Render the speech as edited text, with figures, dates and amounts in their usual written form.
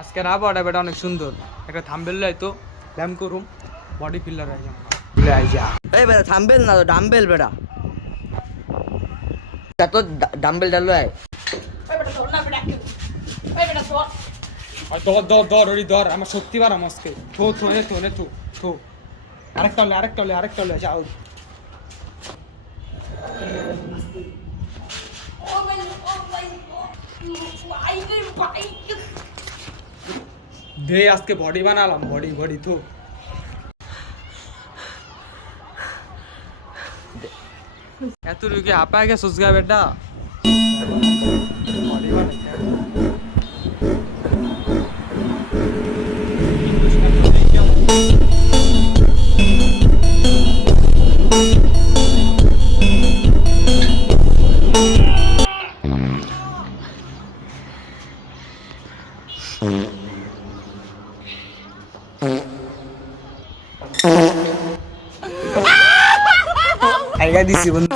আজকের আবহাওয়াটা বেটা অনেক সুন্দর। একটা থাম্বেল লাই তো ব্যায়াম করুম, বডি ফিল্ডার আই যা। এই বেটা থাম্বেল না তো ডাম্বেল বেটা। তো ডাম্বেল ডালো আয়। ধর আমার শক্তি বাড়াম আজকে। থো থো নে থো নে থো থো। আরেকটা হলে যাও। দে আজকে বডি বানালাম, বডি থো। এত রুগী আপা গেছস গা বেটা। বডি বানাইতে আইগা দিছি বন্ধু।